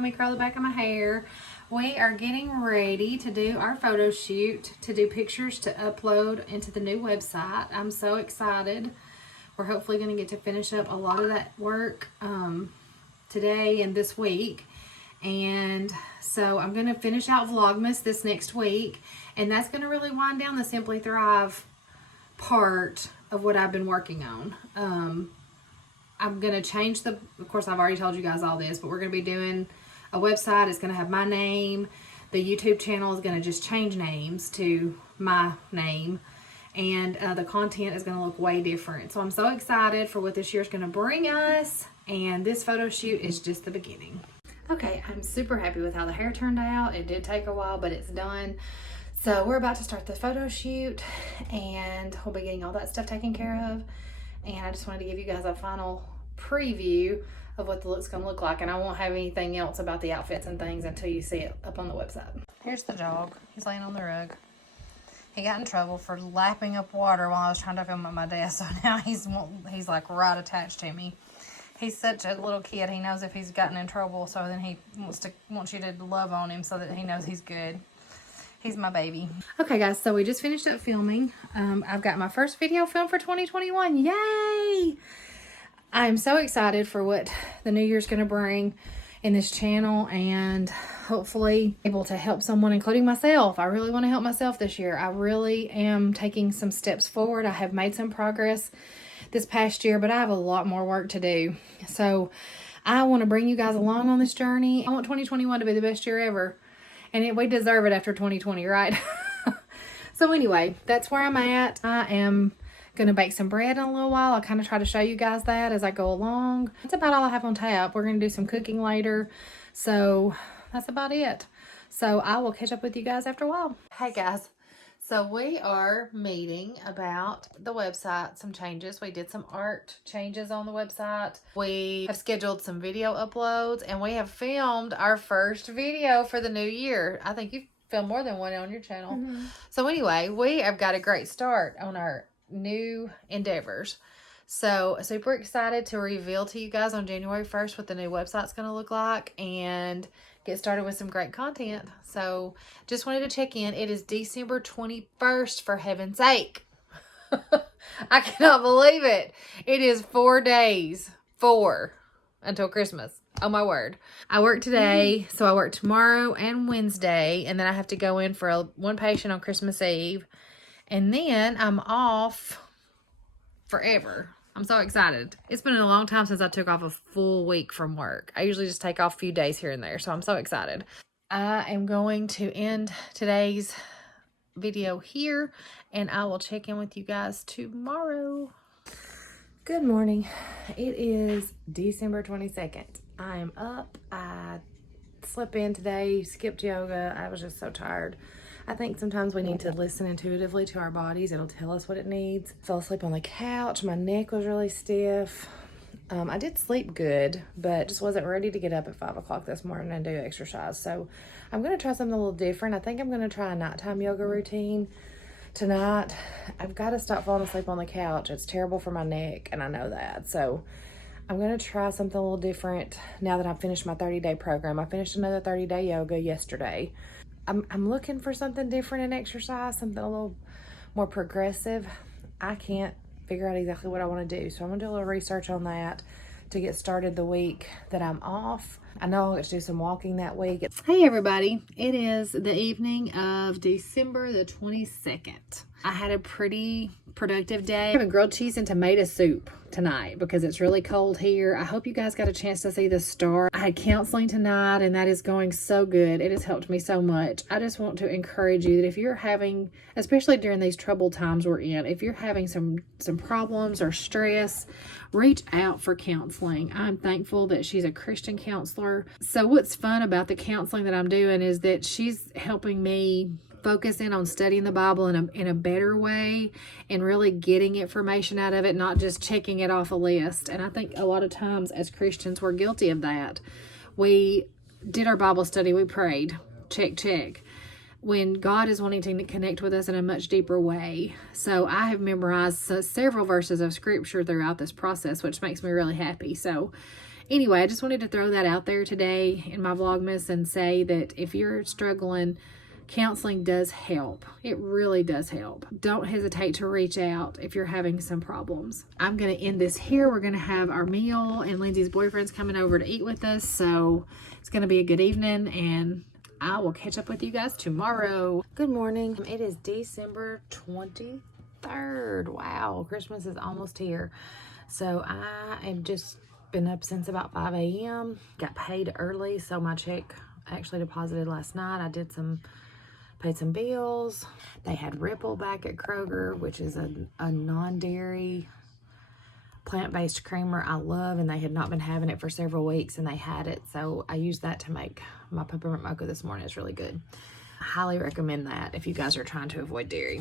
helping me curl the back of my hair. We are getting ready to do our photo shoot, to do pictures to upload into the new website. I'm so excited. We're hopefully going to get to finish up a lot of that work today and this week. And so I'm going to finish out Vlogmas this next week. And that's going to really wind down the Simply Thrive part of what I've been working on. I'm going to change of course I've already told you guys all this, but we're going to be doing a website. It's going to have my name. The YouTube channel is going to just change names to my name. And the content is going to look way different. So I'm so excited for what this year is going to bring us. And this photo shoot is just the beginning. Okay, I'm super happy with how the hair turned out. It did take a while, but it's done. So we're about to start the photo shoot, and we'll be getting all that stuff taken care of. And I just wanted to give you guys a final preview of what the look's gonna look like. And I won't have anything else about the outfits and things until you see it up on the website. Here's the dog. He's laying on the rug. He got in trouble for lapping up water while I was trying to film at my desk. So now he's like right attached to me. He's such a little kid. He knows if he's gotten in trouble, so then he wants you to love on him so that he knows he's good. He's my baby. Okay, guys, so we just finished up filming. I've got my first video filmed for 2021. Yay! I'm so excited for what the new year's going to bring in this channel, and hopefully able to help someone, including myself. I really want to help myself this year. I really am taking some steps forward. I have made some progress this past year, but I have a lot more work to do. So I want to bring you guys along on this journey. I want 2021 to be the best year ever. And we deserve it after 2020, right? So anyway, that's where I'm at. I am going to bake some bread in a little while. I'll kind of try to show you guys that as I go along. That's about all I have on tap. We're going to do some cooking later. So that's about it. So I will catch up with you guys after a while. Hey guys. So we are meeting about the website, some changes. We did some art changes on the website. We have scheduled some video uploads, and we have filmed our first video for the new year. I think you've filmed more than one on your channel. Mm-hmm. So anyway, we have got a great start on our new endeavors. So super excited to reveal to you guys on January 1st what the new website's going to look like and get started with some great content. So just wanted to check in. It is December 21st, for heaven's sake. I cannot believe it. It is 4 days, until Christmas. Oh my word. I work today, so I work tomorrow and Wednesday, and then I have to go in for one patient on Christmas Eve, and then I'm off forever. I'm so excited. It's been a long time since I took off a full week from work. I usually just take off a few days here and there, so I'm so excited. I am going to end today's video here, and I will check in with you guys tomorrow. Good morning. It is December 22nd. I am up. I slept in today, skipped yoga. I was just so tired. I think sometimes we need to listen intuitively to our bodies. It'll tell us what it needs. Fell asleep on the couch. My neck was really stiff. I did sleep good, but just wasn't ready to get up at 5 o'clock this morning and do exercise. So I'm going to try something a little different. I think I'm going to try a nighttime yoga routine tonight. I've got to stop falling asleep on the couch. It's terrible for my neck, and I know that. So I'm going to try something a little different now that I've finished my 30-day program. I finished another 30-day yoga yesterday. I'm looking for something different in exercise, something a little more progressive. I can't figure out exactly what I want to do. So I'm going to do a little research on that to get started the week that I'm off. I know I'll get to do some walking that week. Hey everybody, it is the evening of December the 22nd. I had a pretty productive day. I'm having grilled cheese and tomato soup tonight because it's really cold here. I hope you guys got a chance to see the star. I had counseling tonight, and that is going so good. It has helped me so much. I just want to encourage you that if you're having, especially during these troubled times we're in, if you're having some problems or stress, reach out for counseling. I'm thankful that she's a Christian counselor. So what's fun about the counseling that I'm doing is that she's helping me focus in on studying the Bible in a better way and really getting information out of it, not just checking it off a list. And I think a lot of times as Christians, we're guilty of that. We did our Bible study, we prayed, check, when God is wanting to connect with us in a much deeper way. So I have memorized several verses of scripture throughout this process, which makes me really happy. So Anyway, I just wanted to throw that out there today in my vlogmas and say that if you're struggling, counseling does help. It really does help. Don't hesitate to reach out if you're having some problems. I'm going to end this here. We're going to have our meal, and Lindsay's boyfriend's coming over to eat with us. So it's going to be a good evening, and I will catch up with you guys tomorrow. Good morning. It is December 23rd. Wow, Christmas is almost here. So I have just been up since about 5 a.m. Got paid early, so my check actually deposited last night. I paid some bills. They had Ripple back at Kroger, which is a non-dairy plant-based creamer I love, and they had not been having it for several weeks, and they had it, so I used that to make my peppermint mocha this morning. It's really good. I highly recommend that if you guys are trying to avoid dairy.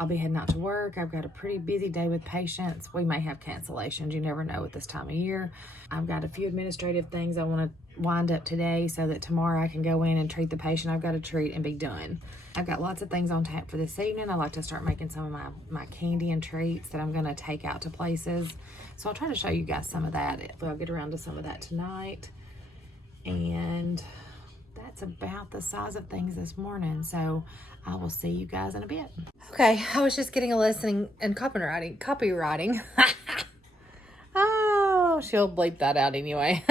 I'll be heading out to work. I've got a pretty busy day with patients. We may have cancellations. You never know at this time of year. I've got a few administrative things I want to wind up today so that tomorrow I can go in and treat the patient I've got to treat and be done. I've got lots of things on tap for this evening. I like to start making some of my candy and treats that I'm going to take out to places. So I'll try to show you guys some of that. I'll get around to some of that tonight. And that's about the size of things this morning. So I will see you guys in a bit. Okay, I was just getting a lesson in copywriting. Oh, she'll bleep that out anyway.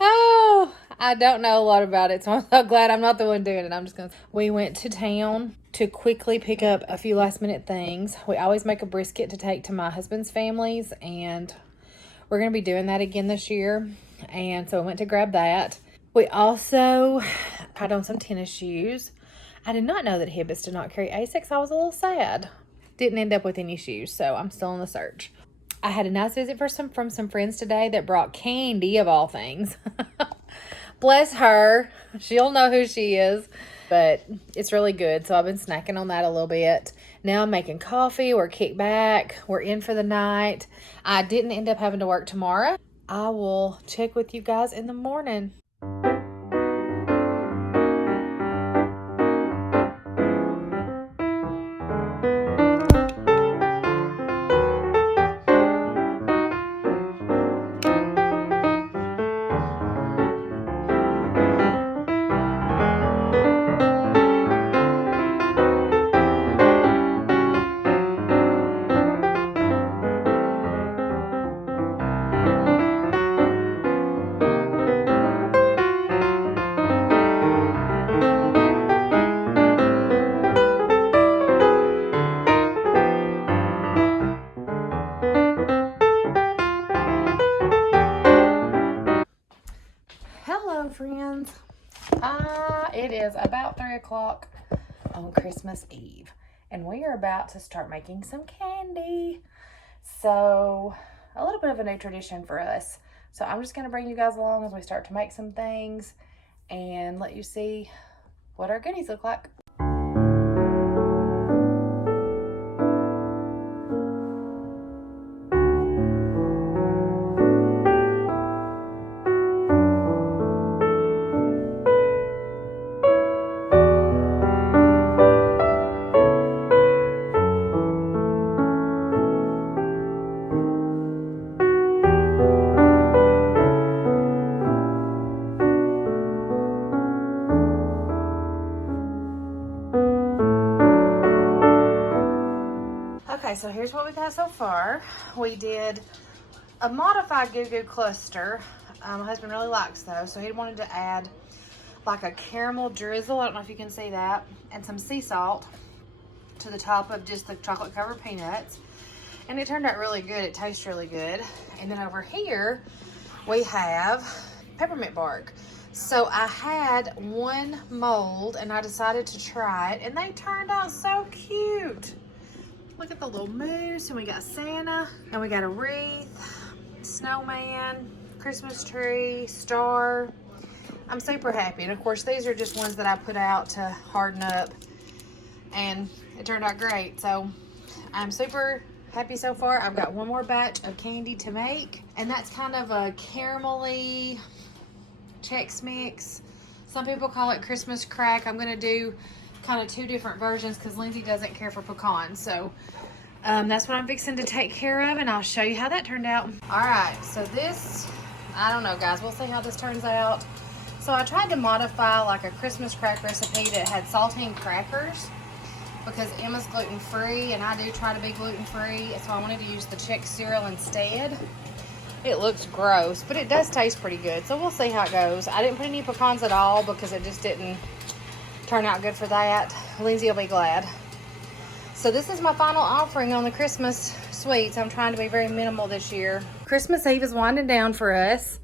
Oh, I don't know a lot about it, so I'm so glad I'm not the one doing it. We went to town to quickly pick up a few last minute things. We always make a brisket to take to my husband's families, and we're going to be doing that again this year. And so I went to grab that. We also tried on some tennis shoes. I did not know that Hibbets did not carry Asics. I was a little sad. Didn't end up with any shoes, so I'm still on the search. I had a nice visit from some friends today that brought candy of all things. Bless her. She'll know who she is, but it's really good. So I've been snacking on that a little bit. Now I'm making coffee. We're kicked back. We're in for the night. I didn't end up having to work tomorrow. I will check with you guys in the morning. Hello, friends. It is about 3 o'clock on Christmas Eve, and we are about to start making some candy. So, a little bit of a new tradition for us. So, I'm just going to bring you guys along as we start to make some things and let you see what our goodies look like. Okay, so here's what we got so far. We did a modified Goo Goo cluster. My husband really likes those, so he wanted to add like a caramel drizzle, I don't know if you can see that, and some sea salt to the top of just the chocolate covered peanuts. And it turned out really good. It tastes really good. And then over here, we have peppermint bark. So I had one mold and I decided to try it, and they turned out so cute. Look at the little moose, and we got Santa, and we got a wreath, snowman, Christmas tree, star. I'm super happy. And of course, these are just ones that I put out to harden up, and it turned out great. So I'm super happy so far. I've got one more batch of candy to make, and that's kind of a caramelly Chex Mix. Some people call it Christmas crack. I'm gonna do kind of two different versions because Lindsay doesn't care for pecans. So That's what I'm fixing to take care of, and I'll show you how that turned out. All right, so this, I don't know, guys. We'll see how this turns out. So I tried to modify like a Christmas cracker recipe that had saltine crackers because Emma's gluten-free, and I do try to be gluten-free, so I wanted to use the Czech cereal instead. It looks gross, but it does taste pretty good, so we'll see how it goes. I didn't put any pecans at all because it just didn't turn out good for that. Lindsay will be glad. So this is my final offering on the Christmas sweets. I'm trying to be very minimal this year. Christmas Eve is winding down for us,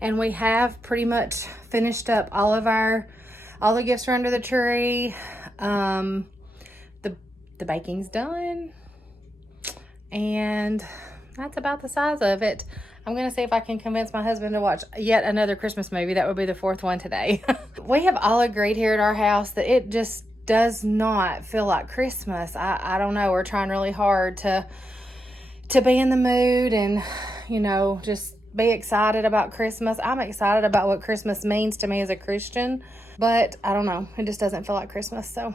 and we have pretty much finished up all the gifts are under the tree. The baking's done, and that's about the size of it. I'm gonna see if I can convince my husband to watch yet another Christmas movie. That would be the 4th one today. We have all agreed here at our house that it just does not feel like Christmas. I don't know. We're trying really hard to be in the mood and, you know, just be excited about Christmas. I'm excited about what Christmas means to me as a Christian, but I don't know. It just doesn't feel like Christmas. So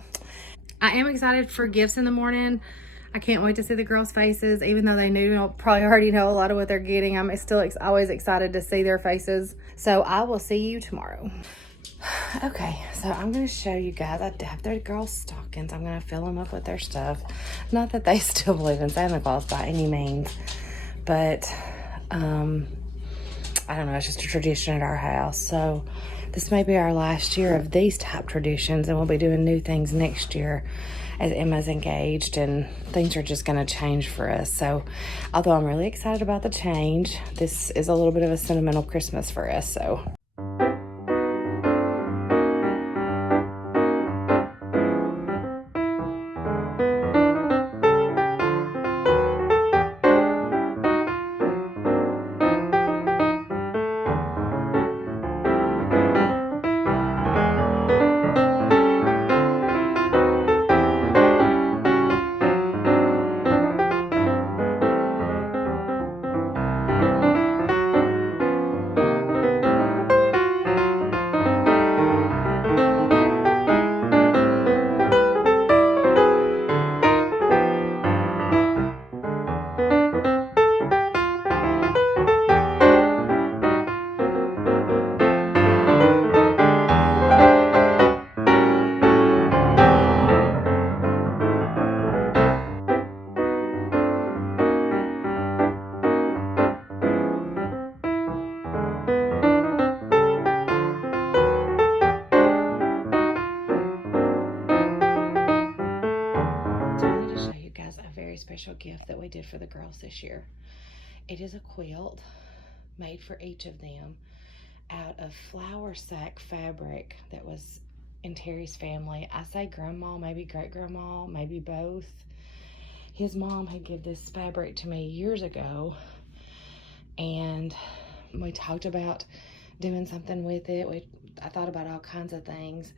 I am excited for gifts in the morning. I can't wait to see the girls' faces, even though they probably already know a lot of what they're getting. I'm still always excited to see their faces. So I will see you tomorrow. Okay, so I'm going to show you guys. I have their girls' stockings. I'm going to fill them up with their stuff. Not that they still believe in Santa Claus by any means, but I don't know. It's just a tradition at our house. So this may be our last year of these type traditions, and we'll be doing new things next year as Emma's engaged, and things are just going to change for us. So although I'm really excited about the change, this is a little bit of a sentimental Christmas for us. So special gift that we did for the girls this year. It is a quilt made for each of them out of flour sack fabric that was in Terry's family. I say grandma, maybe great grandma, maybe both. His mom had given this fabric to me years ago, and we talked about doing something with it. I thought about all kinds of things,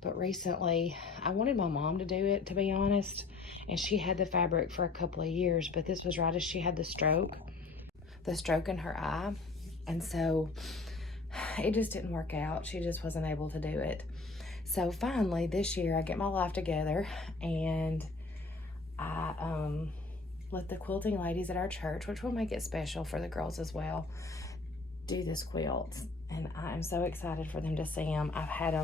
but recently I wanted my mom to do it, to be honest, and she had the fabric for a couple of years, but this was right as she had the stroke in her eye, and so it just didn't work out. She just wasn't able to do it. So finally this year I get my life together, and I let the quilting ladies at our church, which will make it special for the girls as well, do this quilt, and I am so excited for them to see them. I had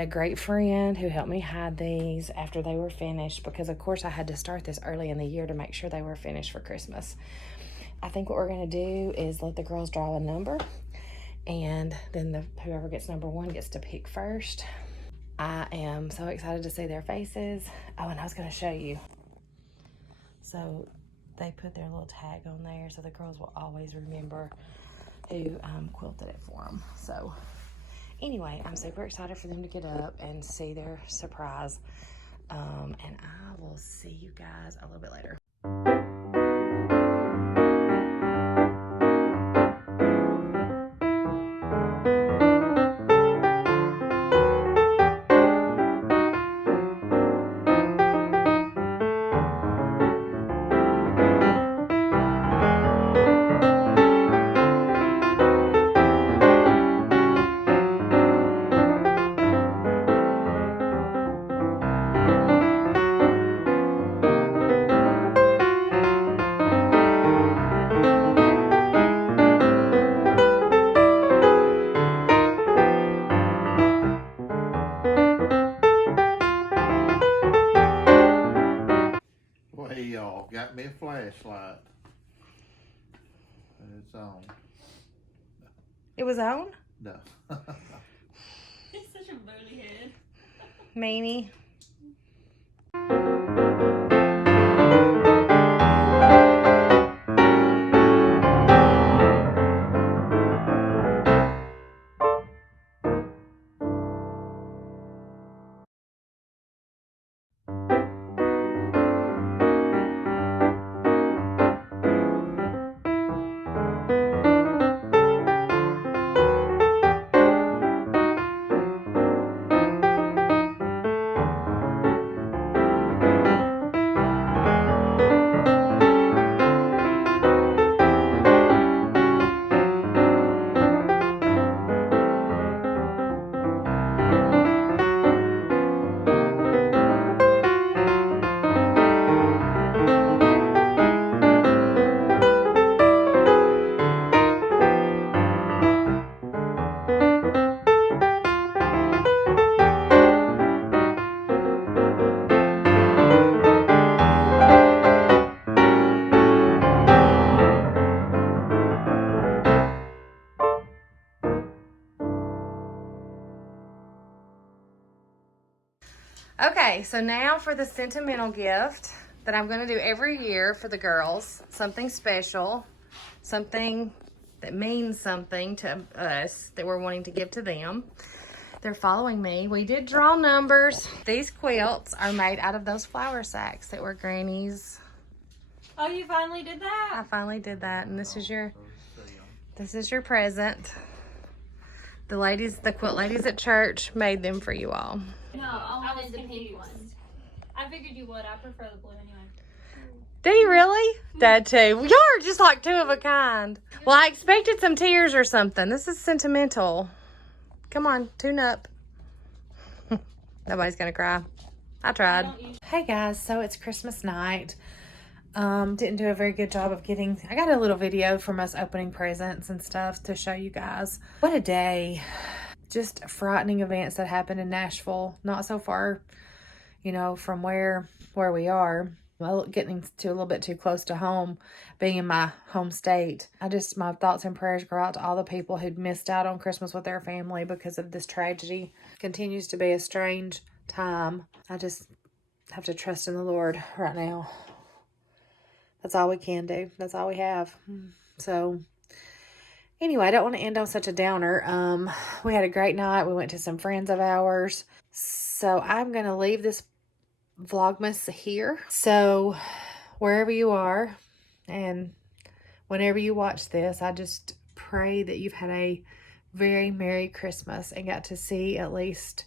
a great friend who helped me hide these after they were finished, because of course I had to start this early in the year to make sure they were finished for Christmas. I think what we're going to do is let the girls draw a number, and then whoever gets number 1 gets to pick first. I am so excited to see their faces. Oh, and I was going to show you. So they put their little tag on there, so the girls will always remember who quilted it for them. So anyway, I'm super excited for them to get up and see their surprise. And I will see you guys a little bit later. dog got me a flashlight. And it's on. It was on? No. He's such a booty head. Meanie. Okay, so now for the sentimental gift that I'm going to do every year for the girls. Something special, something that means something to us that we're wanting to give to them. They're following me. We did draw numbers. These quilts are made out of those flour sacks that were Granny's. Oh, you finally did I that? finally did that, and this is your present. The quilt ladies at church made them for you all. No, I wanted the pink one. I figured you would. I prefer the blue anyway. Do you really? Dad too. Y'all are just like two of a kind. Well, I expected some tears or something. This is sentimental. Come on, tune up. Nobody's gonna cry. I tried. Hey guys, so it's Christmas night. Didn't do a very good job of I got a little video from us opening presents and stuff to show you guys. What a day. Just frightening events that happened in Nashville. Not so far, from where we are. Well, getting to a little bit too close to home, being in my home state. My thoughts and prayers go out to all the people who'd missed out on Christmas with their family because of this tragedy. Continues to be a strange time. I just have to trust in the Lord right now. That's all we can do. That's all we have. So anyway, I don't want to end on such a downer. We had a great night. We went to some friends of ours. So I'm going to leave this vlogmas here. So wherever you are and whenever you watch this, I just pray that you've had a very Merry Christmas and got to see at least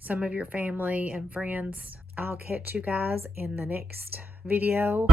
some of your family and friends. I'll catch you guys in the next video.